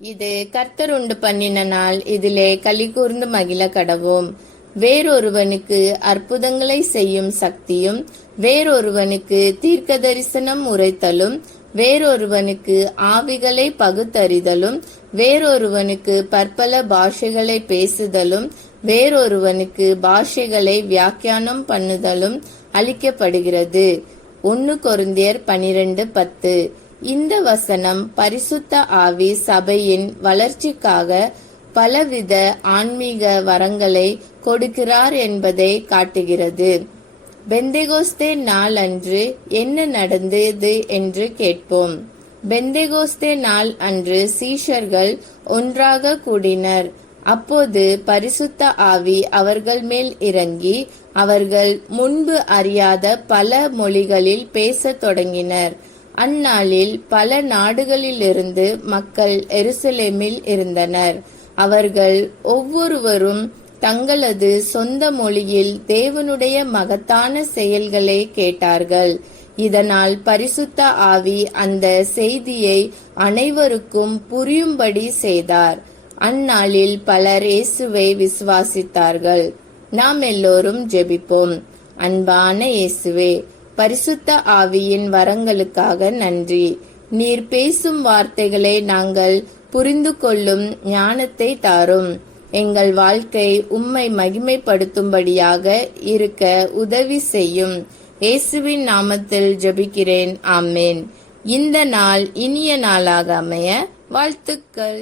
இது கர்த்தர் உண்டு பண்ணின நாள், இதிலே களி கூர்ந்து மகிழ கடவோம். வேறொருவனுக்கு அற்புதங்களை செய்யும் சக்தியும், வேறொருவனுக்கு தீர்க்க தரிசனம் உரைத்தலும், வேறொருவனுக்கு ஆவிகளை பகுத்தறிதலும், வேறொருவனுக்கு பற்பல பாஷைகளை பேசுதலும், வேறொருவனுக்கு பாஷைகளை வியாக்கியானம் பண்ணுதலும் அளிக்கப்படுகிறது. 1 கொரிந்தியர் 12:10. இந்த வசனம் பரிசுத்த ஆவி சபையின் வளர்ச்சிக்காக பலவித ஆன்மீக வரங்களை கொடுக்கிறார் என்பதை காட்டுகிறது. பெந்தெகோஸ்தே நாள் அன்று என்ன நடந்தது என்று கேட்போம். பெந்தெகோஸ்தே நாள் அன்று சீஷர்கள் ஒன்றாக கூடினர். அப்போது பரிசுத்த ஆவி அவர்கள் மேல் இறங்கி அவர்கள் முன்பு அறியாத பல மொழிகளில் பேசத் தொடங்கினர். அந்நாளில் பல நாடுகளிலிருந்து மக்கள் எருசலேமில் இருந்தனர். அவர்கள் ஒவ்வொருவரும் தங்களது சொந்த மொழியில் தேவனுடைய மகத்தான செயல்களை கேட்டார்கள். இதனால் பரிசுத்த ஆவி அந்த செய்தியை அனைவருக்கும் புரியும்படி செய்தார். அந்நாளில் பலர் இயேசுவை விசுவாசித்தார்கள். நாம் எல்லோரும் ஜெபிப்போம். அன்பான இயேசுவே, பரிசுத்த ஆவியின் வரங்களுக்காக நன்றி. நீர் பேசும் வார்த்தைகளை நாங்கள் புரிந்து கொள்ளும் ஞானத்தை தாரும். எங்கள் வாழ்க்கை உம்மை மகிமைப்படுத்தும்படியாக இருக்க உதவி செய்யும். இயேசுவின் நாமத்தில் ஜெபிக்கிறேன். ஆமேன். இந்த நாள் இனிய நாளாக அமைய வாழ்த்துக்கள்.